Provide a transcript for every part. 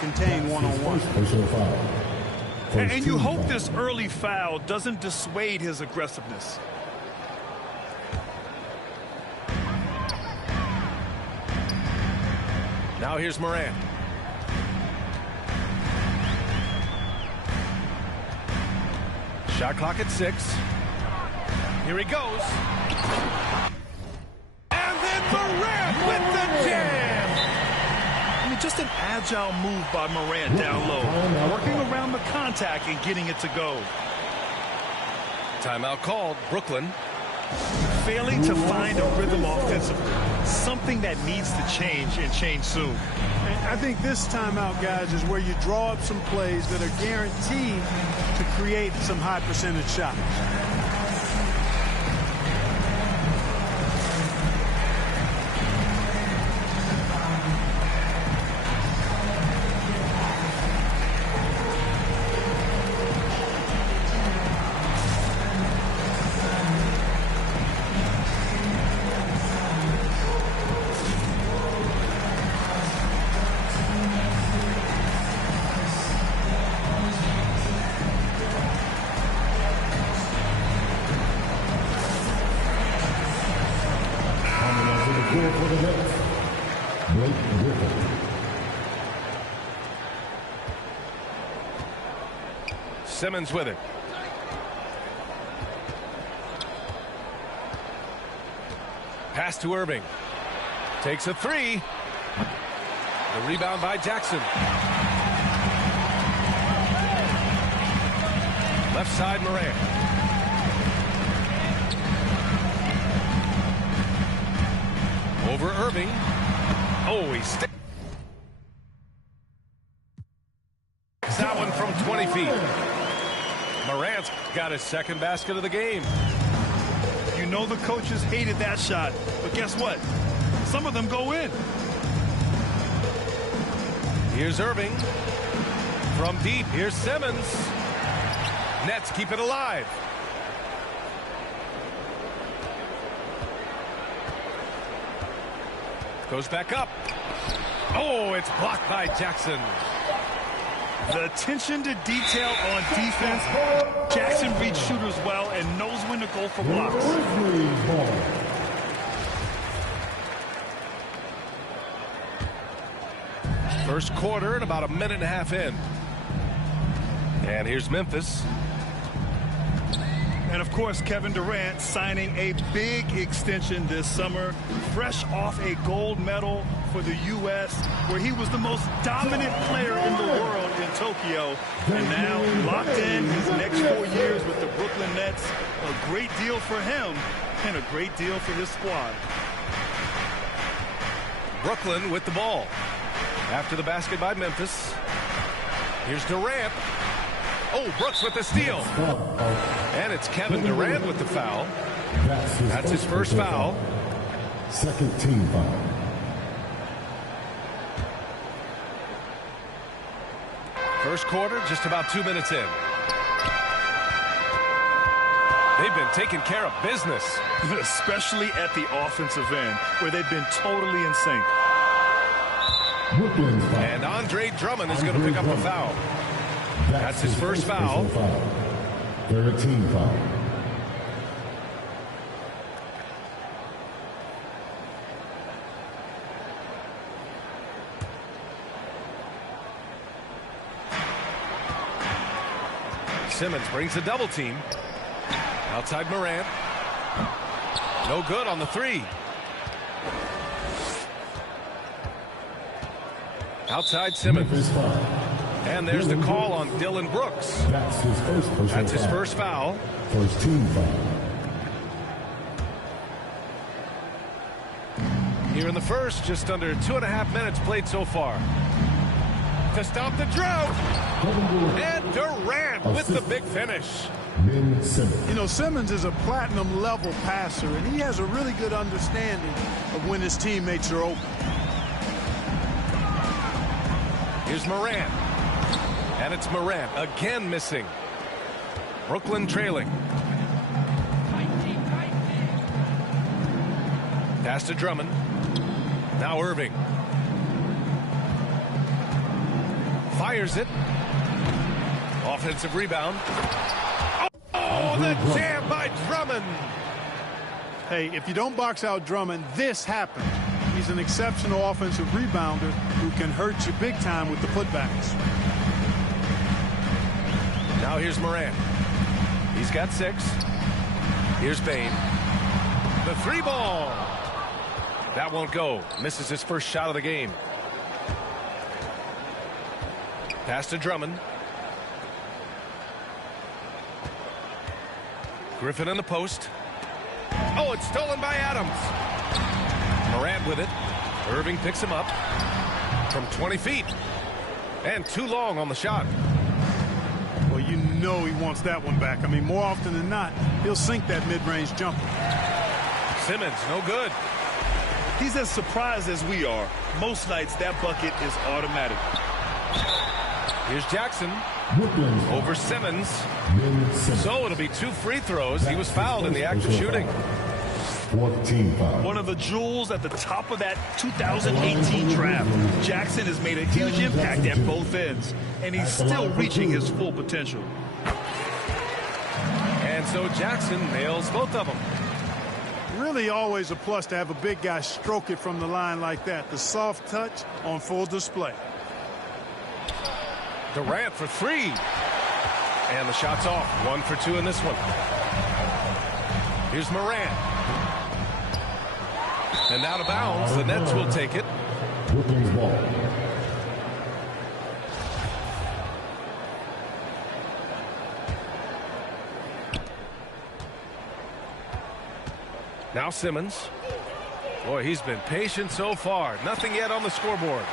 contain one-on-one. And you hope this early foul doesn't dissuade his aggressiveness. Now here's Morant. Shot clock at 6. Here he goes. And then Morant with the jam. I mean, just an agile move by Morant down low, working around the contact and getting it to go. Timeout called. Brooklyn. Failing to find a rhythm offensively. Something that needs to change and change soon. And I think this timeout, guys, is where you draw up some plays that are guaranteed to create some high percentage shots. Simmons with it. Pass to Irving. Takes a 3. The rebound by Jackson. Left side, Morant. Over Irving. Oh, he sticks that one from 20 feet. Morant's got his second basket of the game. You know the coaches hated that shot, but guess what? Some of them go in. Here's Irving. From deep, here's Simmons. Nets keep it alive. Goes back up. Oh, it's blocked by Jackson. The attention to detail on defense. Jackson reads shooters well and knows when to go for blocks. First quarter and about a minute and a half in. And here's Memphis. And, of course, Kevin Durant signing a big extension this summer, fresh off a gold medal for the U.S., where he was the most dominant player in the world in Tokyo. And now locked in his next 4 years with the Brooklyn Nets. A great deal for him and a great deal for his squad. Brooklyn with the ball. After the basket by Memphis. Here's Durant. Oh, Brooks with the steal. And it's Kevin Durant with the foul. That's his first foul. Second team foul. First quarter, just about 2 minutes in. They've been taking care of business. Especially at the offensive end, where they've been totally in sync. And Andre Drummond is going to pick up a foul. That's his first foul. Third team foul. Simmons brings a double team. Outside Morant. No good on the 3. Outside Simmons. And there's the call on Dillon Brooks. That's his first foul. First team foul. Here in the first, just under 2.5 minutes played so far. To stop the drought. And Durant with the big finish. You know, Simmons is a platinum-level passer, and he has a really good understanding of when his teammates are open. Here's Morant. And it's Morant again missing. Brooklyn trailing. Pass to Drummond. Now Irving. Fires it. Offensive rebound. Oh, the jam by Drummond. Hey, if you don't box out Drummond, this happens. He's an exceptional offensive rebounder who can hurt you big time with the putbacks. Now here's Morant. He's got 6. Here's Bane. The 3 ball. That won't go. Misses his first shot of the game. Pass to Drummond. Griffin in the post. Oh, it's stolen by Adams. Morant with it. Irving picks him up from 20 feet. And too long on the shot. Well, you know he wants that one back. I mean, more often than not, he'll sink that mid-range jumper. Simmons, no good. He's as surprised as we are. Most nights, that bucket is automatic. Here's Jackson over Simmons. So it'll be 2 free throws. He was fouled in the act of shooting. 14 foul. One of the jewels at the top of that 2018 draft. Jackson has made a huge impact at both ends, and he's still reaching his full potential. And so Jackson nails both of them. Really always a plus to have a big guy stroke it from the line like that. The soft touch on full display. Durant for 3. And the shot's off. 1 for 2 in this one. Here's Morant. And out of bounds. The Nets will take it. Brooklyn's ball. Now Simmons. Boy, he's been patient so far. Nothing yet on the scoreboard.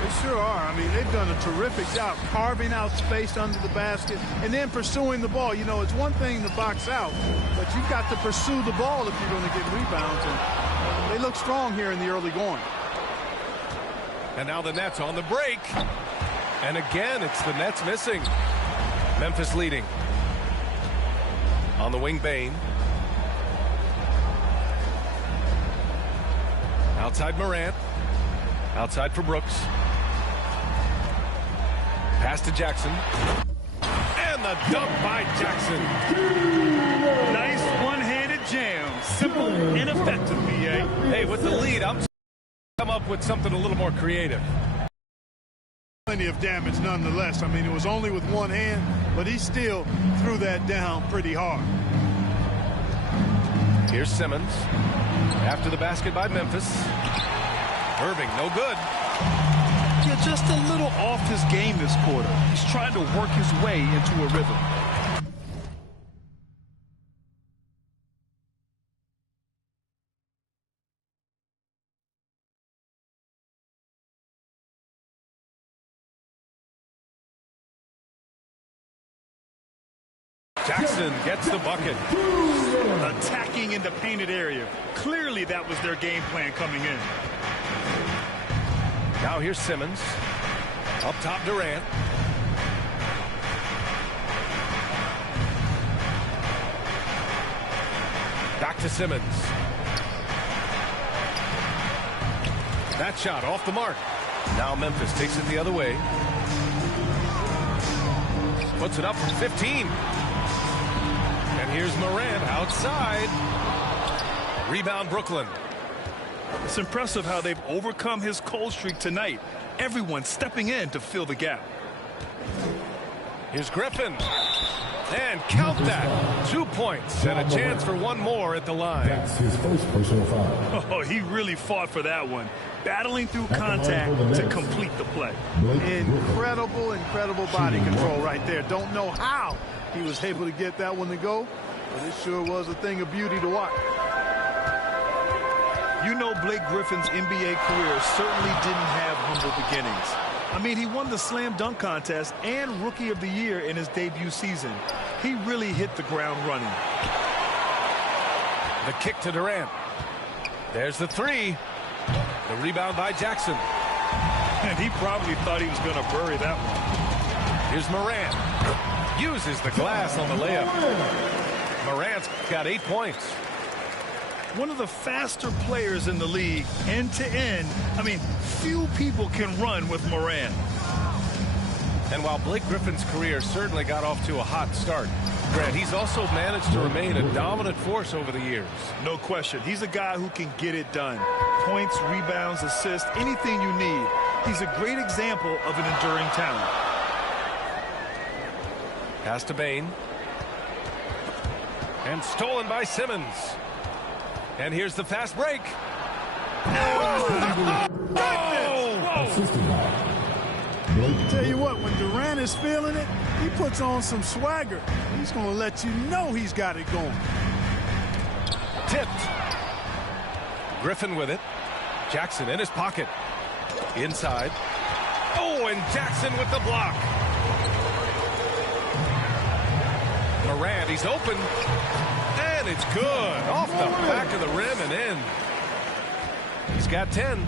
They sure are. I mean, they've done a terrific job carving out space under the basket and then pursuing the ball. You know, it's one thing to box out, but you've got to pursue the ball if you're going to get rebounds. And they look strong here in the early going. And now the Nets on the break. And again, it's the Nets missing. Memphis leading. On the wing, Bane. Outside Morant. Outside for Brooks. Pass to Jackson. And the dunk by Jackson. Nice one-handed jam. Simple and effective, B.A. Hey, with the lead, I'm come up with something a little more creative. Plenty of damage nonetheless. I mean, it was only with one hand, but he still threw that down pretty hard. Here's Simmons. After the basket by Memphis. Irving, no good. Yeah, just a little off his game this quarter. He's trying to work his way into a rhythm. Jackson gets the bucket. Attacking in the painted area. Clearly that was their game plan coming in. Now here's Simmons. Up top, Durant. Back to Simmons. That shot off the mark. Now Memphis takes it the other way. Puts it up from 15. And here's Morant outside. Rebound, Brooklyn. It's impressive how they've overcome his cold streak tonight. Everyone stepping in to fill the gap. Here's Griffin. And count that. 2 points and a chance for one more at the line. That's his first personal foul. Oh, he really fought for that one. Battling through contact to complete the play. Incredible body control right there. Don't know how he was able to get that one to go, but it sure was a thing of beauty to watch. You know, Blake Griffin's NBA career certainly didn't have humble beginnings. I mean, he won the slam dunk contest and Rookie of the Year in his debut season. He really hit the ground running. The kick to Durant. There's the 3. The rebound by Jackson. And he probably thought he was going to bury that one. Here's Morant. Uses the glass on the layup. Morant's got 8 points. One of the faster players in the league, end to end. I mean, few people can run with Morant. And while Blake Griffin's career certainly got off to a hot start, Grant, he's also managed to remain a dominant force over the years. No question. He's a guy who can get it done. Points, rebounds, assists, anything you need. He's a great example of an enduring talent. Pass to Bane. And stolen by Simmons. And here's the fast break. Oh! Tell you what, when Durant is feeling it, he puts on some swagger. He's going to let you know he's got it going. Tipped. Griffin with it. Jackson in his pocket. Inside. Oh, and Jackson with the block. Morant, he's open. And it's good. Off the back of the rim and in. He's got 10.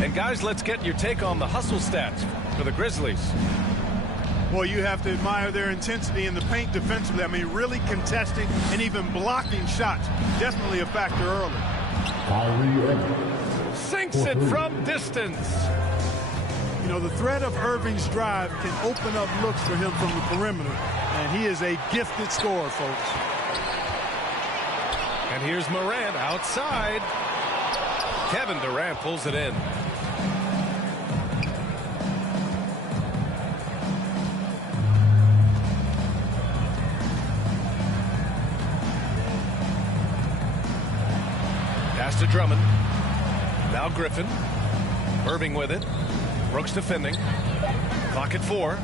And guys, let's get your take on the hustle stats for the Grizzlies. Well, you have to admire their intensity in the paint defensively. I mean, really contesting and even blocking shots. Definitely a factor early. Sinks it from distance. You know, the threat of Irving's drive can open up looks for him from the perimeter. And he is a gifted scorer, folks. And here's Morant outside. Kevin Durant pulls it in. Pass to Drummond. Now Griffin. Irving with it. Brooks defending. Clock at 4.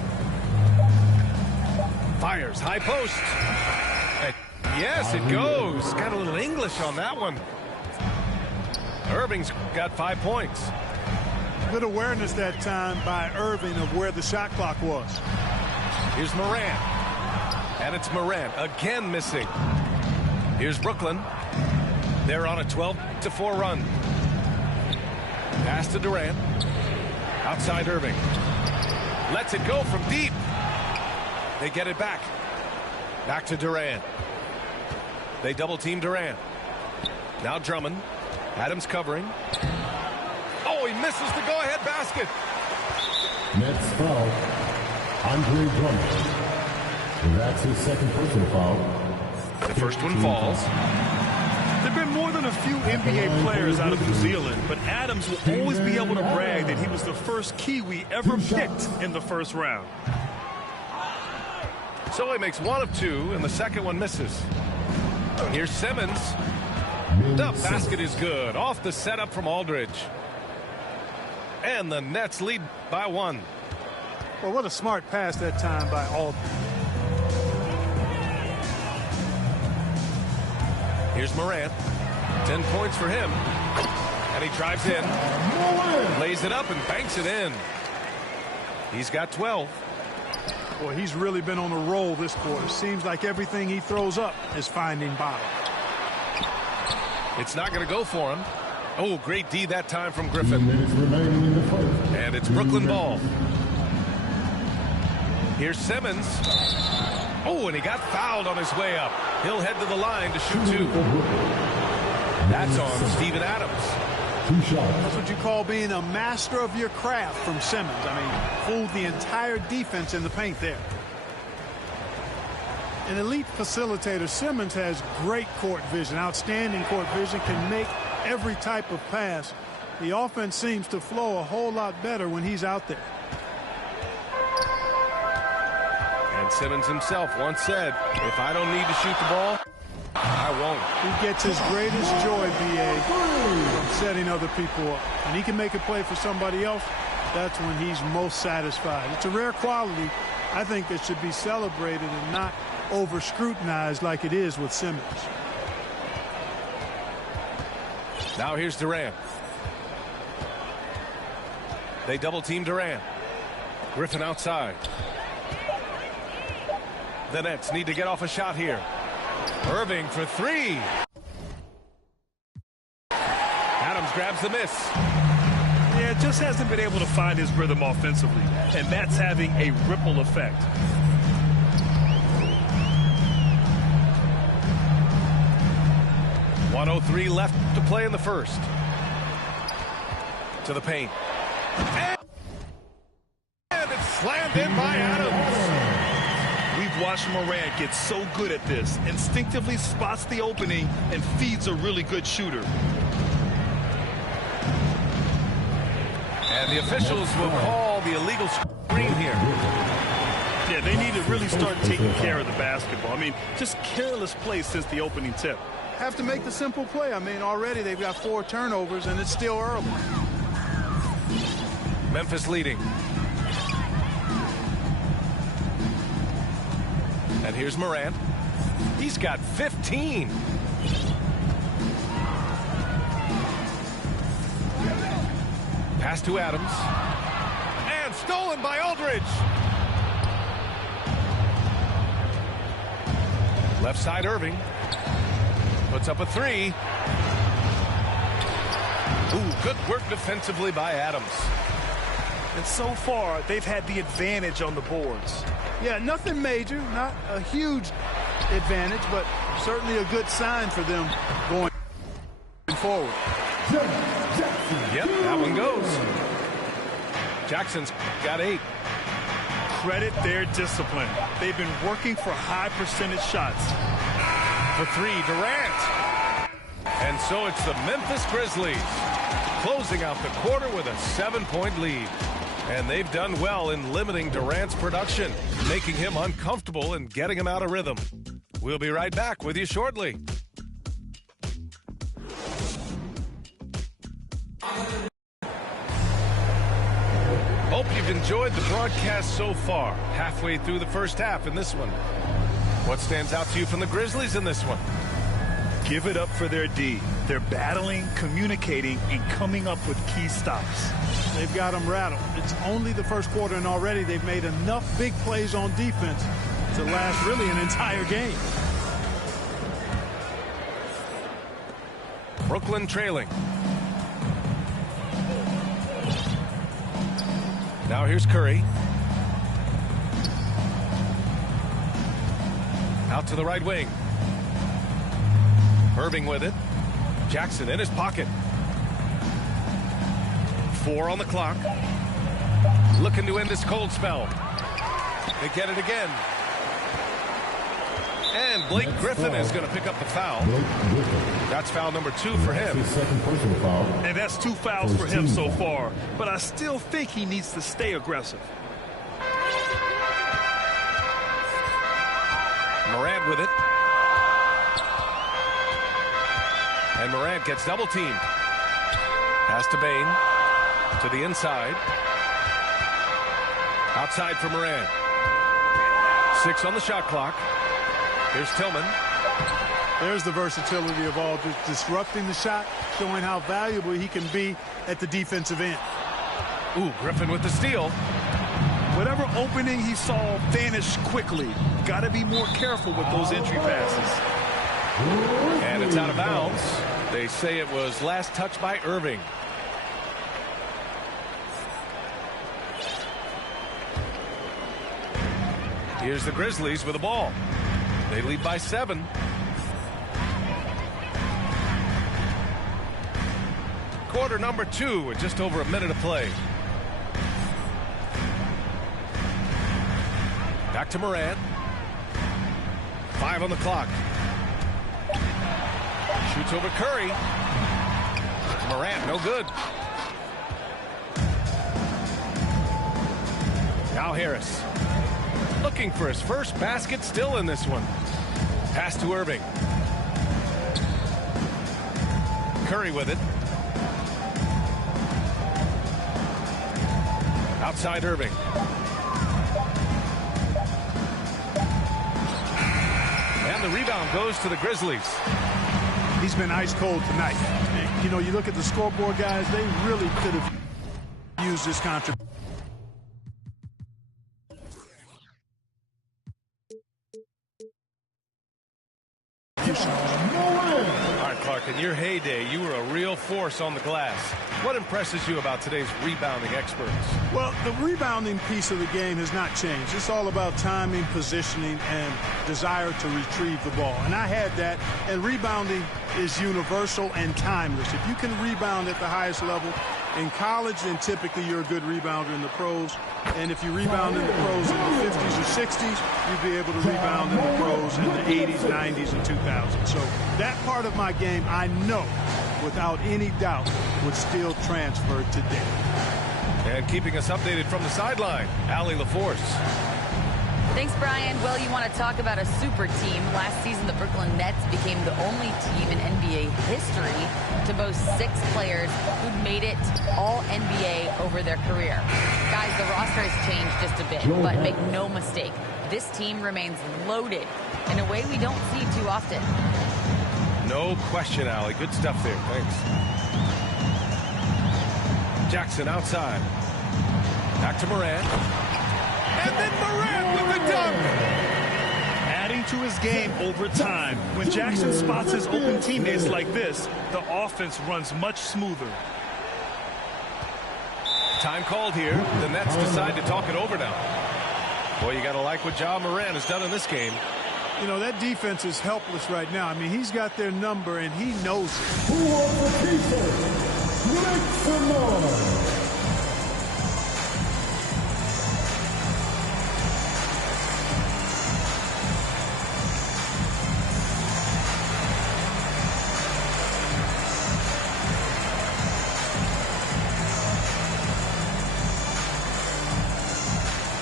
Fires. High post. And yes, it goes. Got a little English on that one. Irving's got 5 points. Good awareness that time by Irving of where the shot clock was. Here's Morant. And it's Morant again missing. Here's Brooklyn. They're on a 12-4 run. Pass to Durant. Outside Irving. Lets it go from deep. They get it back. Back to Durant. They double team Durant. Now Drummond. Adams covering. Oh, he misses the go-ahead basket. Nets foul. Andre Drummond. And that's his second personal foul. The first one falls. There have been more than a few NBA players out of New Zealand, but Adams will always be able to brag that he was the first Kiwi ever picked in the first round. So he makes 1 of 2, and the second one misses. Here's Simmons. The basket is good. Off the setup from Aldridge. And the Nets lead by 1. Well, what a smart pass that time by Aldridge. Here's Morant. 10 points for him. And he drives in. Lays it up and banks it in. He's got 12. Boy, he's really been on a roll this quarter. Seems like everything he throws up is finding bottom. It's not going to go for him. Oh, great D that time from Griffin. And it's Brooklyn ball. Here's Simmons. Oh, and he got fouled on his way up. He'll head to the line to shoot 2. That's on Steven Adams. That's what you call being a master of your craft from Simmons. I mean, fooled the entire defense in the paint there. An elite facilitator, Simmons has great court vision, outstanding court vision, can make every type of pass. The offense seems to flow a whole lot better when he's out there. And Simmons himself once said, if I don't need to shoot the ball, I won't. He gets his greatest joy, B.A., from setting other people up. When he can make a play for somebody else, that's when he's most satisfied. It's a rare quality, I think, that should be celebrated and not over-scrutinized like it is with Simmons. Now here's Durant. They double-team Durant. Griffin outside. The Nets need to get off a shot here. Irving for 3. Adams grabs the miss. Yeah, just hasn't been able to find his rhythm offensively, and that's having a ripple effect. .103 left to play in the first. To the paint. And Slammed in by Adams. We've watched Morant get so good at this. Instinctively spots the opening and feeds a really good shooter. And the officials will call the illegal screen here. Yeah, they need to really start taking care of the basketball. I mean, just careless play since the opening tip. Have to make the simple play. I mean, already they've got 4 turnovers, and it's still early. Memphis leading. And here's Morant. He's got 15. Pass to Adams. And stolen by Aldridge. Left side Irving. Puts up a 3. Ooh, good work defensively by Adams. And so far, they've had the advantage on the boards. Yeah, nothing major, not a huge advantage, but certainly a good sign for them going forward. Yep, that one goes. Jackson's got 8. Credit their discipline. They've been working for high percentage shots. For 3, Durant. And so it's the Memphis Grizzlies closing out the quarter with a 7-point lead. And they've done well in limiting Durant's production, making him uncomfortable and getting him out of rhythm. We'll be right back with you shortly. Hope you've enjoyed the broadcast so far. Halfway through the first half in this one. What stands out to you from the Grizzlies in this one? Give it up for their D. They're battling, communicating, and coming up with key stops. They've got them rattled. It's only the first quarter, and already they've made enough big plays on defense to last really an entire game. Brooklyn trailing. Now here's Curry. Out to the right wing. Irving with it. Jackson in his pocket. 4 on the clock. Looking to end this cold spell. They get it again. And Blake Griffin is going to pick up the foul. That's foul number 2 for him. His second personal foul. And that's 2 fouls for him so far. But I still think he needs to stay aggressive. Morant with it. And Morant gets double teamed. Pass to Bane. To the inside. Outside for Morant. 6 on the shot clock. Here's Tillman. There's the versatility of Aldridge, disrupting the shot, showing how valuable he can be at the defensive end. Ooh, Griffin with the steal. Whatever opening he saw vanished quickly. Got to be more careful with those entry passes. And it's out of bounds. They say it was last touched by Irving. Here's the Grizzlies with the ball. They lead by 7. Quarter number 2 with just over a minute of play. Back to Morant. 5 on the clock. Shoots over Curry. Morant, no good. Now Harris. Looking for his first basket still in this one. Pass to Irving. Curry with it. Outside Irving. And the rebound goes to the Grizzlies. He's been ice cold tonight. You know, you look at the scoreboard, guys, they really could have used this contribution. All right, Clark, in your heyday, you were a real force on the glass. What impresses you about today's rebounding experts? Well, the rebounding piece of the game has not changed. It's all about timing, positioning, and desire to retrieve the ball. And I had that, and rebounding is universal and timeless. If you can rebound at the highest level in college, then typically you're a good rebounder in the pros. And if you rebound in the pros in the 50s or 60s, you'd be able to rebound in the pros in the 80s, 90s, and 2000s. So that part of my game, I know, without any doubt, would still transfer today. And keeping us updated from the sideline, Allie LaForce. Thanks, Brian. Well, you want to talk about a super team. Last season, the Brooklyn Nets became the only team in NBA history to boast 6 players who'd made it all NBA over their career. Guys, the roster has changed just a bit, but make no mistake, this team remains loaded in a way we don't see too often. No question, Allie. Good stuff there. Thanks. Jackson outside. Back to Morant. And then Morant with the dunk. Adding to his game over time. When Jackson spots his open teammates like this, the offense runs much smoother. Time called here. The Nets decide to talk it over now. Boy, you got to like what Ja Morant has done in this game. You know, that defense is helpless right now. I mean, he's got their number, and he knows it. Who wants the pieces? Make some noise.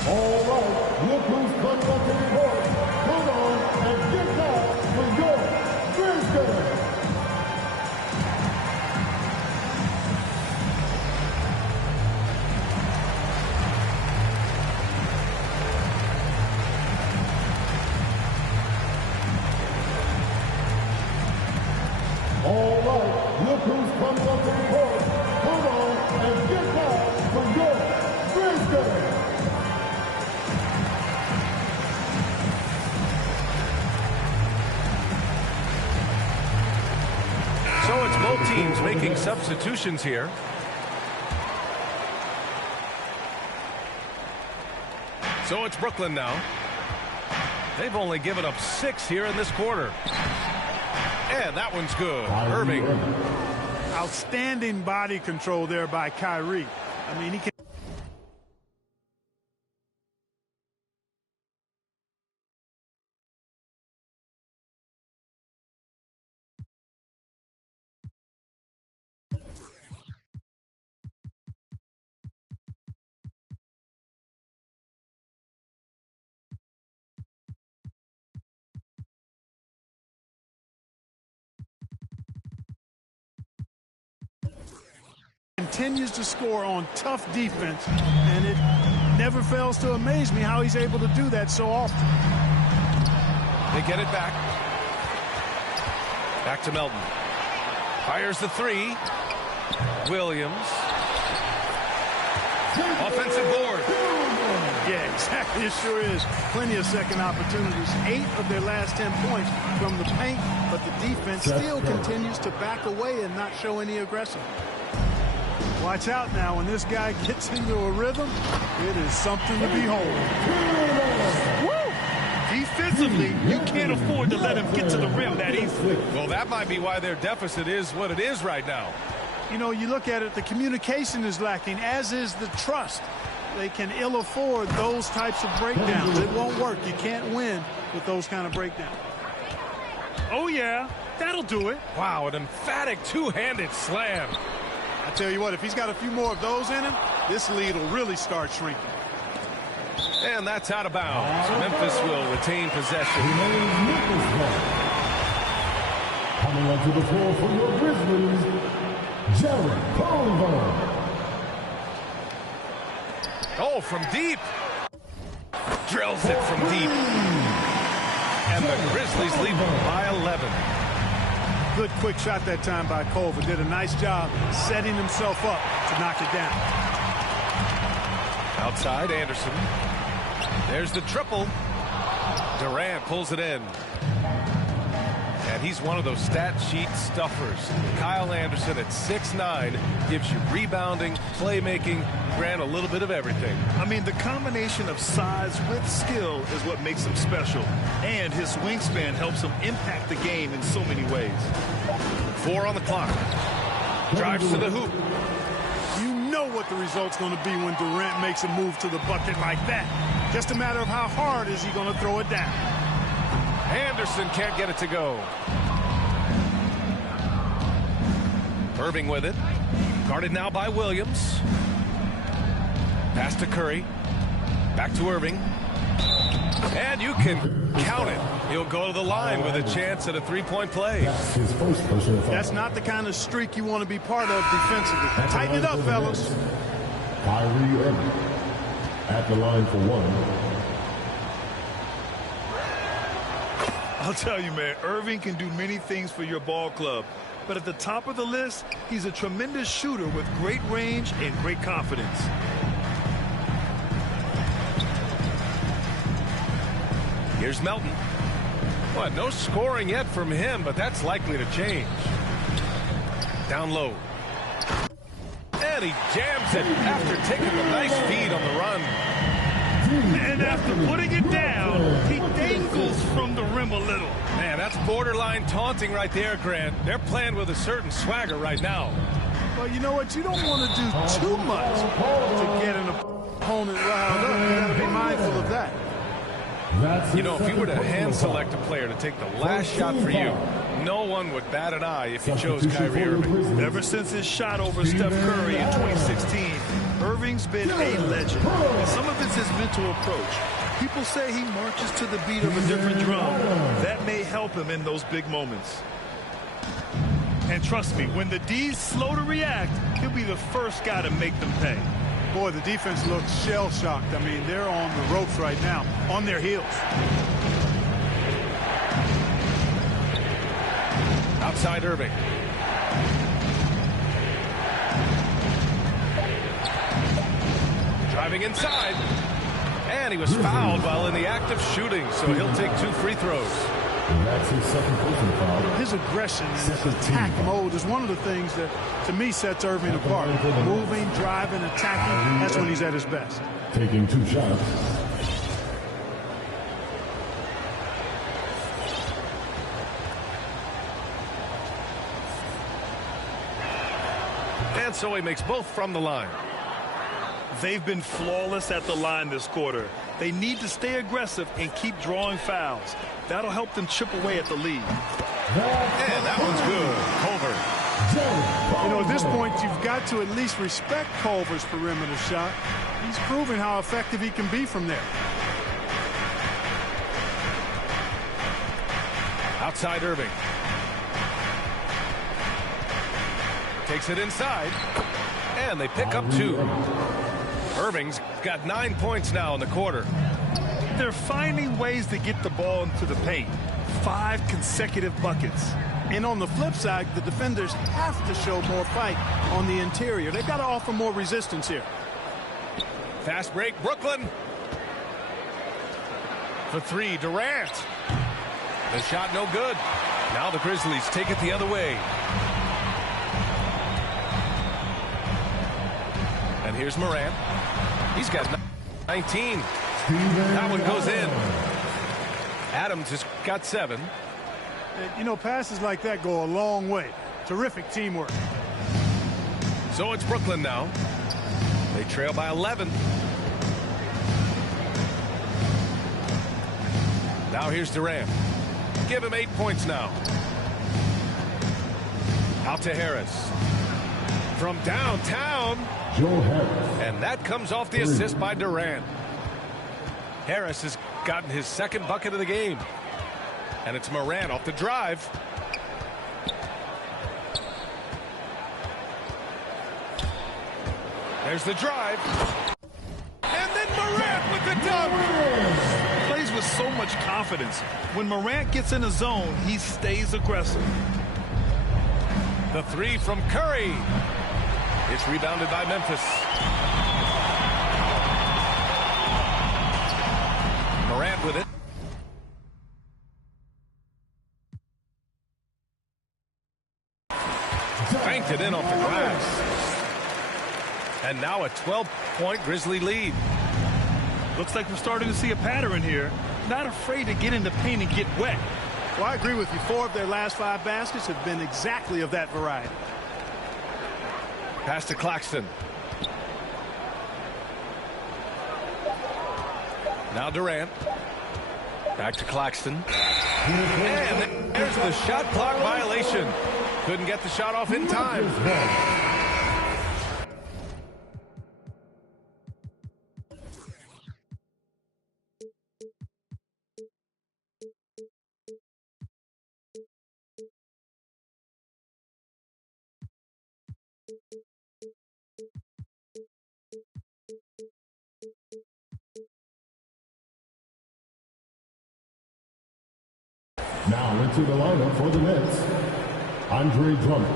All right, look who's coming up to the court. Come on and get down for your business. All right, look who's coming up to the court. Come on and get down for your business. So it's both teams making substitutions here. So it's Brooklyn now. They've only given up 6 here in this quarter. And that one's good. Irving. Outstanding body control there by Kyrie. I mean, he can. Continues to score on tough defense, and it never fails to amaze me how he's able to do that so often. They get it back. Back to Melton. Fires the 3. Williams. Offensive board. Yeah, exactly. It sure is. Plenty of second opportunities. 8 of their last 10 points from the paint, but the defense still continues to back away and not show any aggression. Watch out now. When this guy gets into a rhythm, it is something to behold. Woo! Defensively, you can't afford to let him get to the rim that easily. Well, that might be why their deficit is what it is right now. You know, you look at it, the communication is lacking, as is the trust. They can ill afford those types of breakdowns. It won't work. You can't win with those kind of breakdowns. Oh, yeah. That'll do it. Wow, an emphatic two-handed slam. I tell you what, if he's got a few more of those in him, this lead will really start shrinking. And that's out of bounds. Memphis will retain possession. Coming onto the floor for your Grizzlies, Jared Culver. Oh, from deep. Drills it from deep. And the Grizzlies lead by 11. Good quick shot that time by Culver. Did a nice job setting himself up to knock it down. Outside, Anderson. There's the triple. Durant pulls it in. And he's one of those stat sheet stuffers. Kyle Anderson at 6'9" gives you rebounding, playmaking, Grant, a little bit of everything. I mean, the combination of size with skill is what makes him special. And his wingspan helps him impact the game in so many ways. 4 on the clock. Drives to the hoop. You know what the result's going to be when Durant makes a move to the bucket like that. Just a matter of how hard is he going to throw it down. Anderson can't get it to go. Irving with it. Guarded now by Williams. Pass to Curry. Back to Irving. And you can count it. He'll go to the line with a chance at a three-point play. That's his first personal foul. That's not the kind of streak you want to be part of defensively. Tighten it up, fellas. Kyrie Irving at the line for one. I'll tell you, man, Irving can do many things for your ball club. But at the top of the list, he's a tremendous shooter with great range and great confidence. Here's Melton. Well, no scoring yet from him, but that's likely to change. Down low. And he jams it after taking a nice feed on the run. And after putting it down, he dangles from the rim a little. Man, that's borderline taunting right there, Grant. They're playing with a certain swagger right now. Well, you know what? You don't want to do too much to get an opponent riled up. You got to be mindful of that. You know, if you were to hand select a player to take the last shot for you, no one would bat an eye if you chose Kyrie Irving. Ever since his shot over Steph Curry in 2016, Irving's been a legend. And some of it's his mental approach. People say he marches to the beat of a different drum. That may help him in those big moments. And trust me, when the D's slow to react, he'll be the first guy to make them pay. Boy, the defense looks shell-shocked. I mean, they're on the ropes right now, on their heels. Outside Irving. Driving inside. And he was fouled while in the act of shooting, so he'll take 2 free throws. And that's his second personal foul. His aggression and his attack mode is one of the things that, to me, sets Irving apart. Moving, driving, attacking, that's when he's at his best. Taking 2 shots. And so he makes both from the line. They've been flawless at the line this quarter. They need to stay aggressive and keep drawing fouls. That'll help them chip away at the lead. And that one's good. Culver. You know, at this point, you've got to at least respect Culver's perimeter shot. He's proven how effective he can be from there. Outside Irving. Takes it inside. And they pick up 2. Irving's got 9 points now in the quarter. They're finding ways to get the ball into the paint. 5 consecutive buckets. And on the flip side, the defenders have to show more fight on the interior. They've got to offer more resistance here. Fast break, Brooklyn. For 3, Durant. The shot no good. Now the Grizzlies take it the other way. And here's Morant. He's got 19. That one goes in. Adams has got 7. You know, passes like that go a long way. Terrific teamwork. So it's Brooklyn now. They trail by 11. Now here's Durant. Give him 8 points now. Out to Harris. From downtown. Joe Harris. And that comes off the assist by Durant. Harris has gotten his 2nd bucket of the game. And it's Morant off the drive. There's the drive. And then Morant with the dunk. Plays with so much confidence. When Morant gets in a zone, he stays aggressive. The 3 from Curry. It's rebounded by Memphis. Morant with it. Banked it in off the glass. And now a 12-point Grizzly lead. Looks like we're starting to see a pattern here. Not afraid to get in the paint and get wet. Well, I agree with you. 4 of their last 5 baskets have been exactly of that variety. Pass to Claxton. Now Durant. Back to Claxton. And there's the shot clock violation. Couldn't get the shot off in time. Now into the lineup for the Nets, Andre Drummond.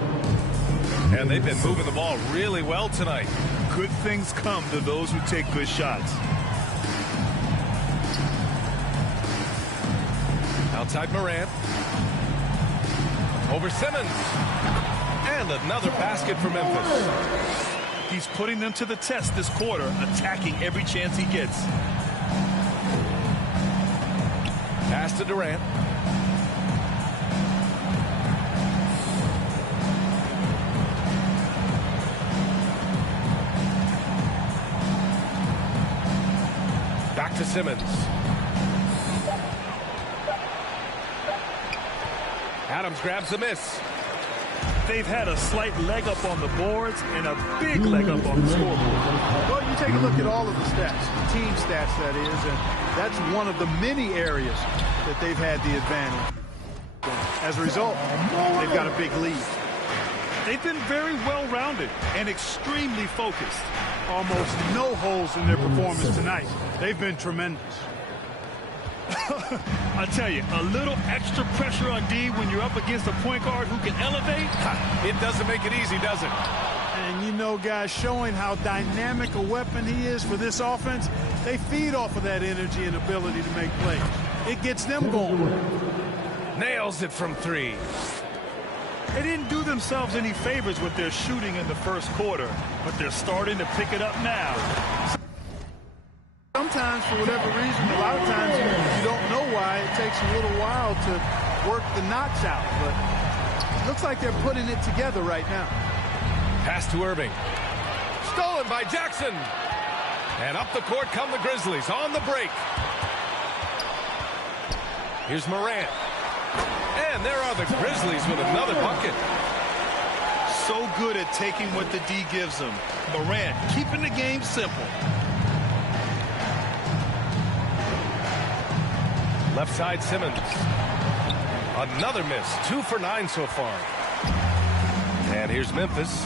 And they've been moving the ball really well tonight. Good things come to those who take good shots. Outside Morant. Over Simmons. And another basket for Memphis. He's putting them to the test this quarter, attacking every chance he gets. Pass to Durant. Back to Simmons. Adams grabs the miss. They've had a slight leg up on the boards and a big leg up on the scoreboard. Well, you take a look at all of the stats, team stats that is, and that's one of the many areas that they've had the advantage. As a result, they've got a big lead. They've been very well-rounded and extremely focused. Almost no holes in their performance tonight. They've been tremendous. I tell you, a little extra pressure on D when you're up against a point guard who can elevate. It doesn't make it easy, does it? And you know, guys, showing how dynamic a weapon he is for this offense, they feed off of that energy and ability to make plays. It gets them going. Nails it from three. They didn't do themselves any favors with their shooting in the first quarter, but they're starting to pick it up now. Sometimes, for whatever reason, a lot of times you don't know why. It takes a little while to work the knots out, but it looks like they're putting it together right now. Pass to Irving. Stolen by Jackson. And up the court come the Grizzlies on the break. Here's Morant. And there are the Grizzlies with another bucket. So good at taking what the D gives them. Morant keeping the game simple. Left side Simmons. Another miss. 2 for 9 so far. And here's Memphis.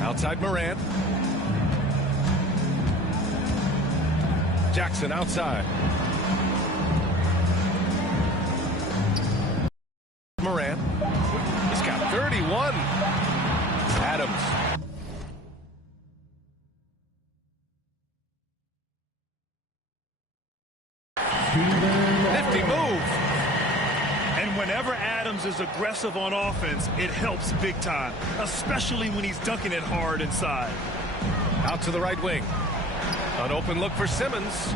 Outside Morant. Jackson outside. Morant. He's got 31. Adams. Nifty move. And whenever Adams is aggressive on offense, it helps big time, especially when he's dunking it hard inside. Out to the right wing. An open look for Simmons.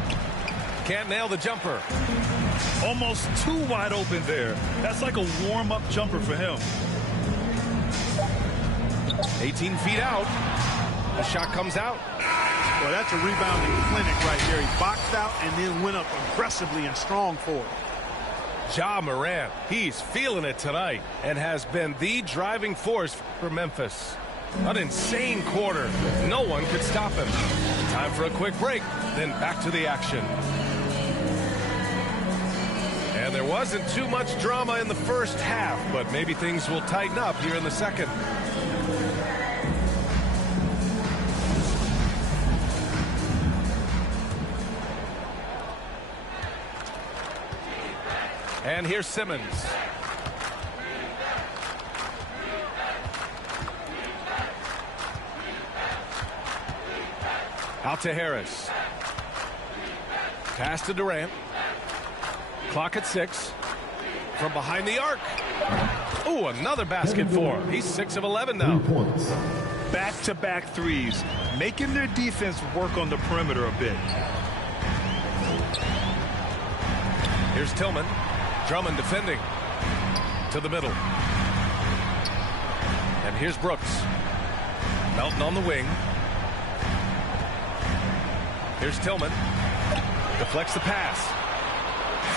Can't nail the jumper. Almost too wide open there. That's like a warm-up jumper for him. 18 feet out. The shot comes out. Well, that's a rebounding clinic right there. He boxed out and then went up aggressively and strong for it. Ja Morant, he's feeling it tonight and has been the driving force for Memphis. An insane quarter. No one could stop him. Time for a quick break, then back to the action. And there wasn't too much drama in the first half, but maybe things will tighten up here in the second. And here's Simmons. Out to Harris. Pass to Durant. Clock at 6. From behind the arc. Oh, another basket for him. He's 6 of 11 now. 3 points. Back-to-back threes, making their defense work on the perimeter a bit. Here's Tillman. Drummond defending. To the middle. And here's Brooks. Melton on the wing. Here's Tillman. Deflects the pass.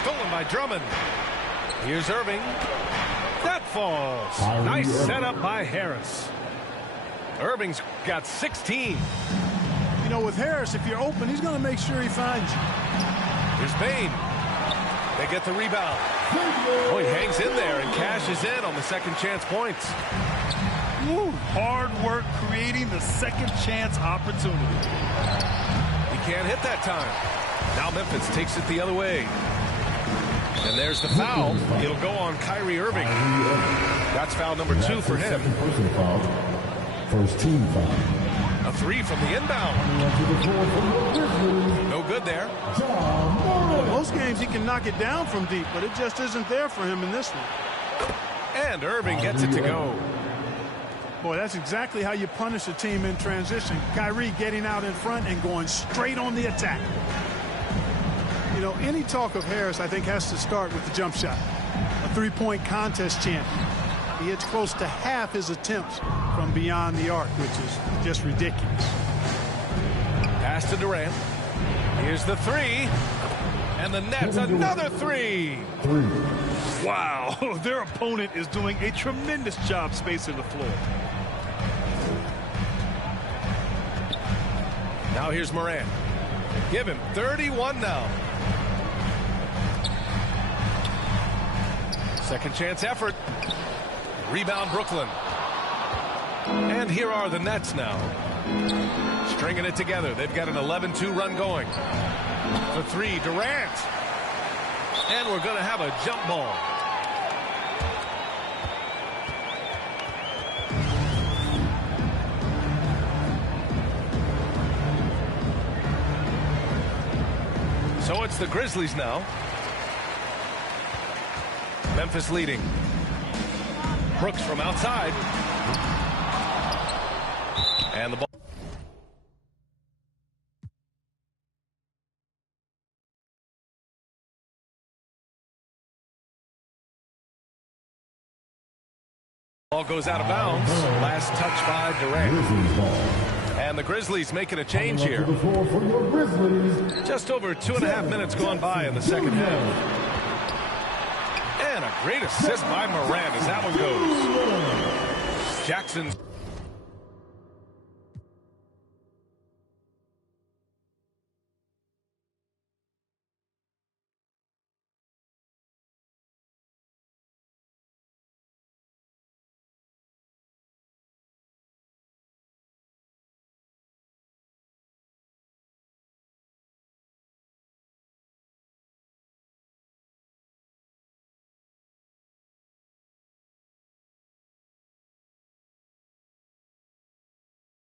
Stolen by Drummond. Here's Irving. That falls. Nice setup by Harris. Irving's got 16. You know, with Harris, if you're open, he's going to make sure he finds you. Here's Bain. They get the rebound. Oh, he hangs in there and cashes in on the second chance points. Woo, hard work creating the second chance opportunity. He can't hit that time. Now Memphis takes it the other way. And there's the foul. It'll go on Kyrie Irving. That's foul number 2 for him. First team foul. A 3 from the inbound. No good there. Most games he can knock it down from deep, but it just isn't there for him in this one. And Irving gets it to go. Boy, that's exactly how you punish a team in transition. Kyrie getting out in front and going straight on the attack. You know, any talk of Harris, I think, has to start with the jump shot. A three-point contest champion. He hits close to half his attempts from beyond the arc, which is just ridiculous. Pass to Durant. Here's the 3. And the Nets another 3. Wow, their opponent is doing a tremendous job spacing the floor. Now here's Morant. Give him 31 now. Second chance effort. Rebound Brooklyn. And here are the Nets now. Stringing it together. They've got an 11-2 run going. For 3, Durant. And we're going to have a jump ball. So it's the Grizzlies now. Memphis leading. Brooks from outside. And the ball. Ball goes out of bounds. Last touch by Durant. And the Grizzlies making a change here. Just over 2.5 minutes gone by in the second half. And a great assist by Morant as that one goes. Jackson.